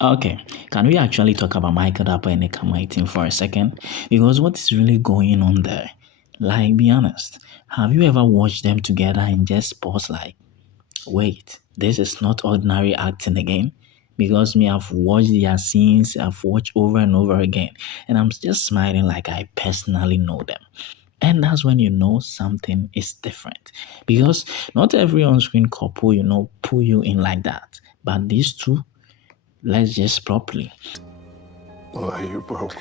Okay, can we actually talk about Michael Dappa and Ekama Etim for a second? Because what is really going on there? Like, be honest, have you ever watched them together and just pause like, wait, this is not ordinary acting again? Because me, I've watched their scenes, I've watched over and over again, and I'm just smiling like I personally know them. And that's when you know something is different. Because not every on screen couple, pull you in like that. But these two, let's just properly. Why you broke?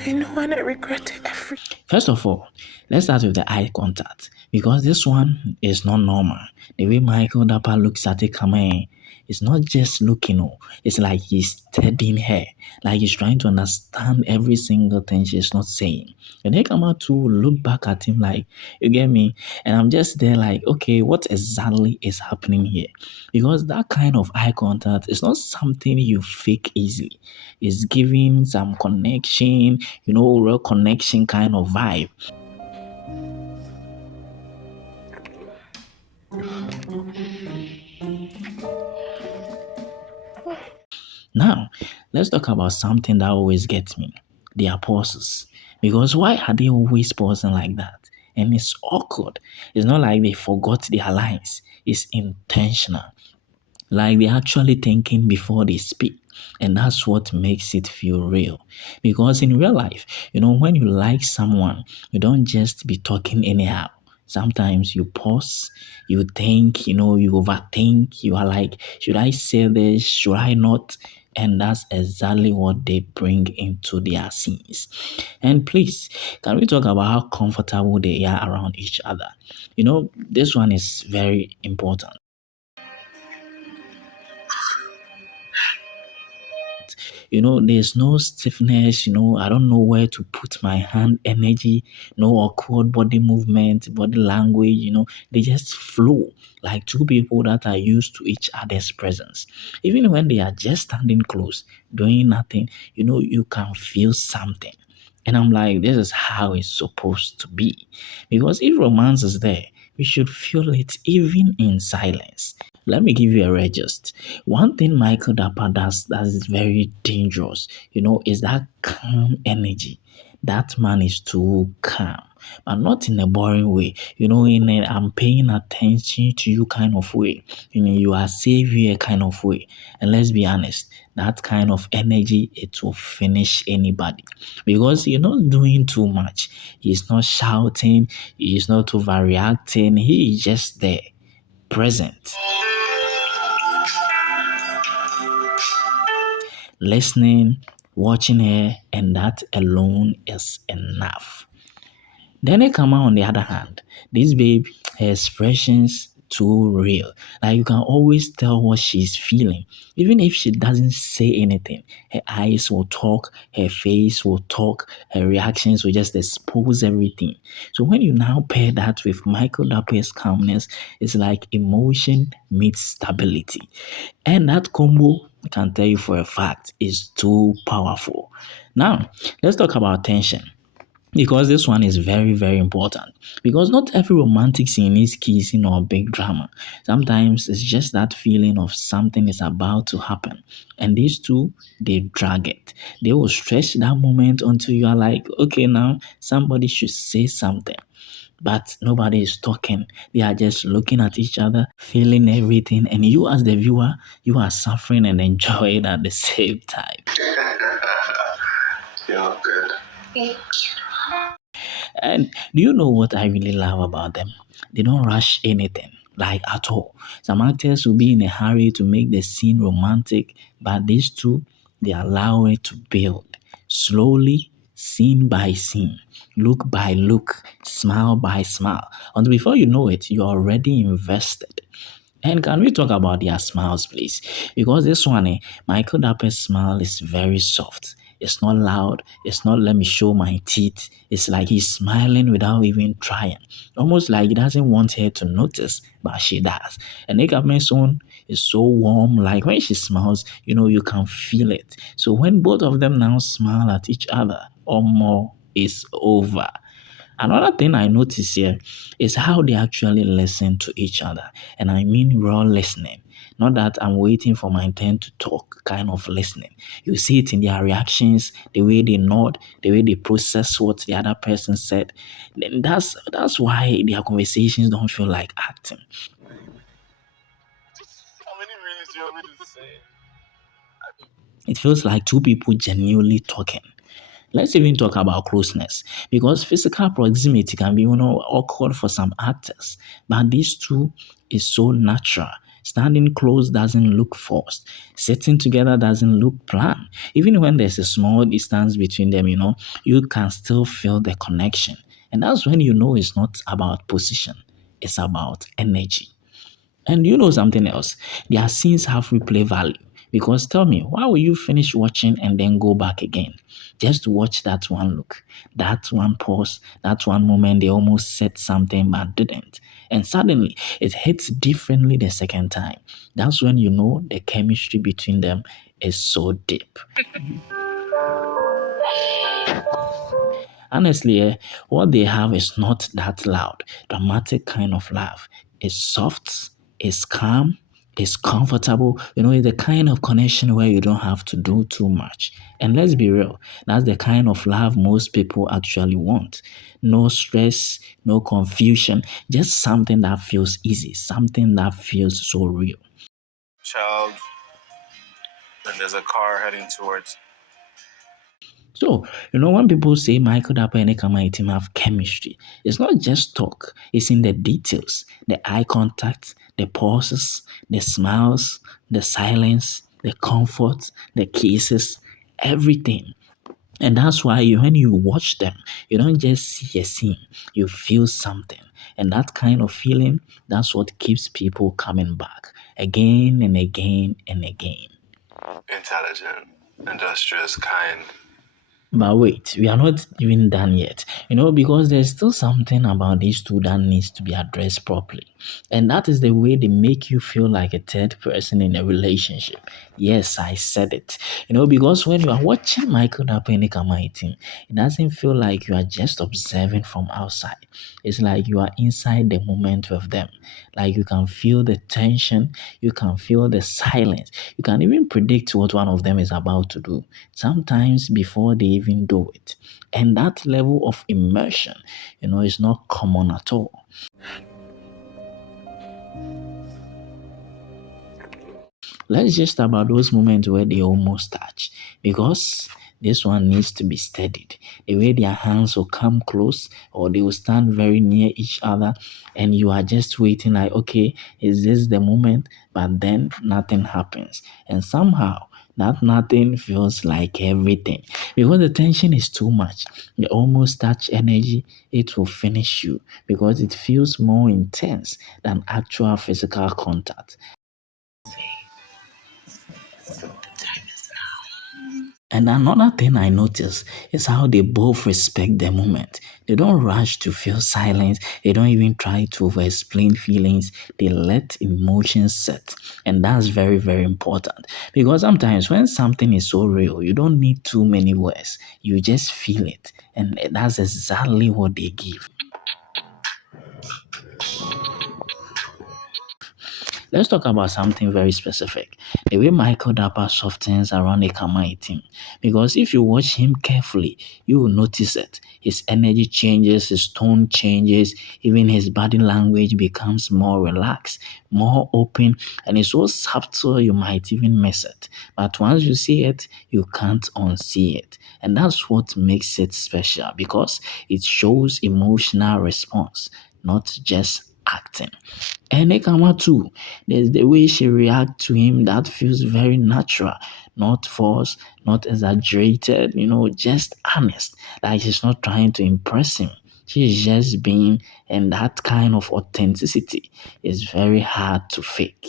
I know and I regret it every. First of all, let's start with the eye contact because this one is not normal. The way Michael Dapper looks at Ekama, it's not just looking, it's like he's studying her, like he's trying to understand every single thing she's not saying. And Ekama too look back at him like, you get me? And I'm just there like, okay, what exactly is happening here? Because that kind of eye contact is not something you fake easily. It's giving some connection, real connection kind of vibe. Now, let's talk about something that always gets me, their pauses. Because why are they always pausing like that? And it's awkward. It's not like they forgot their lines. It's intentional. Like they're actually thinking before they speak. And that's what makes it feel real. Because in real life, when you like someone, you don't just be talking anyhow. Sometimes you pause, you think, you overthink, you are like, should I say this? Should I not? And that's exactly what they bring into their scenes. And please, can we talk about how comfortable they are around each other? This one is very important. There's no stiffness, I don't know where to put my hand energy, no awkward body movement, body language, they just flow like two people that are used to each other's presence. Even when they are just standing close, doing nothing, you can feel something. And I'm like, this is how it's supposed to be. Because if romance is there, we should feel it even in silence. Let me give you a register. One thing Michael Dapper does that is very dangerous, is that calm energy. That man is too calm, but not in a boring way, in a I'm paying attention to you kind of way, you are savior kind of way. And let's be honest, that kind of energy, it will finish anybody because you're not doing too much. He's not shouting, he's not overreacting, he is just there, present, listening, watching her, and that alone is enough. Then Ekama, on the other hand, this babe, her expressions too real. Like you can always tell what she's feeling. Even if she doesn't say anything, her eyes will talk, her face will talk, her reactions will just expose everything. So when you now pair that with Michael Dapper's calmness, it's like emotion meets stability. And that combo, I can tell you for a fact, is too powerful. Now, let's talk about tension because this one is very, very important. Because not every romantic scene is kissing or big drama. Sometimes it's just that feeling of something is about to happen. And these two, they drag it. They will stretch that moment until you are like, okay, now somebody should say something. But nobody is talking. They are just looking at each other, feeling everything. And you, as the viewer, you are suffering and enjoying at the same time. You're good. And do you know what I really love about them? They don't rush anything, like at all. Some actors will be in a hurry to make the scene romantic, but these two, they allow it to build slowly, scene by scene, look by look, smile by smile. And before you know it, you're already invested. And can we talk about their smiles, please? Because this one, Michael Dapper's smile is very soft. It's not loud. It's not let me show my teeth. It's like he's smiling without even trying. Almost like he doesn't want her to notice, but she does. And Ekame's own is so warm. Like when she smiles, you can feel it. So when both of them now smile at each other, or more is over. Another thing I notice here is how they actually listen to each other. And I mean raw listening. Not that I'm waiting for my turn to talk, kind of listening. You see it in their reactions, the way they nod, the way they process what the other person said. Then that's why their conversations don't feel like acting. How many minutes do you want me to say? It feels like two people genuinely talking. Let's even talk about closeness because physical proximity can be awkward for some actors, but these two is so natural. Standing close doesn't look forced. Sitting together doesn't look planned. Even when there's a small distance between them, you can still feel the connection. And that's when you know it's not about position, it's about energy. And you know something else? Their scenes have replay value. Because tell me, why will you finish watching and then go back again? Just to watch that one look, that one pause, that one moment they almost said something but didn't. And suddenly it hits differently the second time. That's when you know the chemistry between them is so deep. Honestly, what they have is not that loud, dramatic kind of laugh. It's soft, it's calm, it's comfortable. It's the kind of connection where you don't have to do too much. And let's be real, that's the kind of love most people actually want. No stress, no confusion, just something that feels easy, something that feels so real. Child, and there's a car heading towards. So, when people say Michael Dappa and Ekama Etim have chemistry, it's not just talk, it's in the details, the eye contact, the pauses, the smiles, the silence, the comfort, the kisses, everything. And that's why when you watch them, you don't just see a scene, you feel something. And that kind of feeling, that's what keeps people coming back again and again and again. Intelligent, industrious, kind. But wait, we are not even done yet. Because there's still something about these two that needs to be addressed properly. And that is the way they make you feel like a third person in a relationship. Yes, I said it. Because when you are watching Michael Dappa and Ekama Etim, it doesn't feel like you are just observing from outside. It's like you are inside the moment with them. Like you can feel the tension, you can feel the silence, you can even predict what one of them is about to do, sometimes before they even do it. And that level of immersion, is not common at all. Let's just about those moments where they almost touch because this one needs to be studied. The way their hands will come close or they will stand very near each other and you are just waiting like, okay, is this the moment? But then nothing happens. And somehow that nothing feels like everything because the tension is too much. The almost touch energy, it will finish you because it feels more intense than actual physical contact. And another thing I notice is how they both respect the moment. They don't rush to feel silence. They don't even try to over-explain feelings. They let emotions set. And that's very, very important. Because sometimes when something is so real, you don't need too many words. You just feel it. And that's exactly what they give. Let's talk about something very specific. The way Michael Dapper softens around Ekama Etim. Because if you watch him carefully, you will notice it. His energy changes, his tone changes, even his body language becomes more relaxed, more open, and it's so subtle you might even miss it. But once you see it, you can't unsee it. And that's what makes it special because it shows emotional response, not just acting. And Ekama too, there's the way she reacts to him that feels very natural, not forced, not exaggerated, just honest. Like she's not trying to impress him. She's just being, and that kind of authenticity is very hard to fake.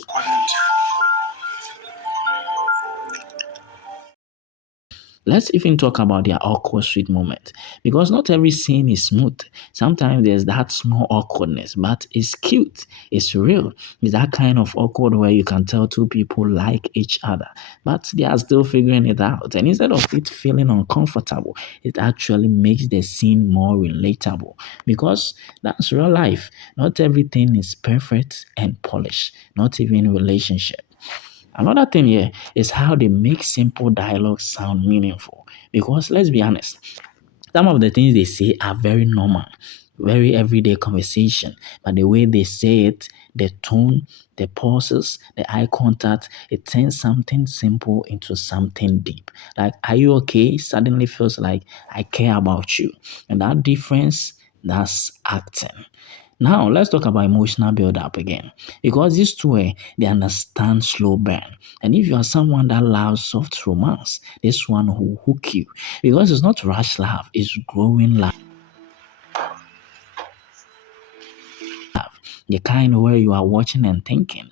Let's even talk about their awkward sweet moment because not every scene is smooth. Sometimes there's that small awkwardness, but it's cute, it's real. It's that kind of awkward where you can tell two people like each other, but they are still figuring it out. And instead of it feeling uncomfortable, it actually makes the scene more relatable because that's real life. Not everything is perfect and polished, not even relationship. Another thing here is how they make simple dialogue sound meaningful. Because let's be honest, some of the things they say are very normal, very everyday conversation, but the way they say it, the tone, the pauses, the eye contact, it turns something simple into something deep. Like, are you okay? Suddenly feels like I care about you. And that difference, that's acting. Now, let's talk about emotional build up again. Because these two, they understand slow burn. And if you are someone that loves soft romance, this one will hook you. Because it's not rush love, it's growing love. The kind where you are watching and thinking,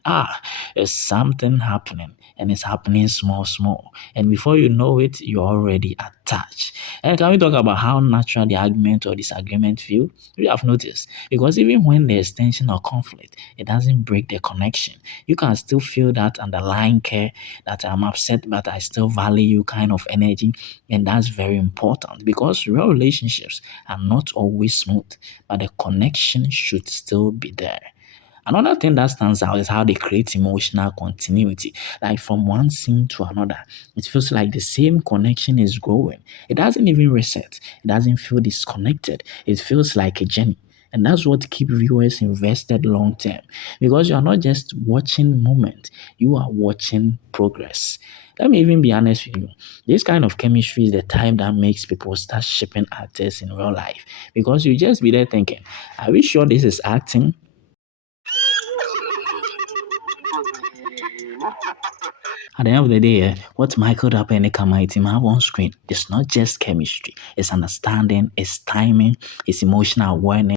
there's something happening, and it's happening small, small. And before you know it, you're already attached. And can we talk about how natural the argument or disagreement feel? We have noticed because even when there's tension or conflict, it doesn't break the connection. You can still feel that underlying care, that I'm upset, but I still value you kind of energy. And that's very important because real relationships are not always smooth, but the connection should still be there. Another thing that stands out is how they create emotional continuity. Like from one scene to another, it feels like the same connection is growing. It doesn't even reset, it doesn't feel disconnected. It feels like a journey. And that's what keeps viewers invested long term. Because you are not just watching moment, you are watching progress. Let me even be honest with you. This kind of chemistry is the type that makes people start shipping actors in real life. Because you just be there thinking, are we sure this is acting? At the end of the day, what Michael Dappa Ekama Etim have on screen is not just chemistry. It's understanding, it's timing, it's emotional awareness.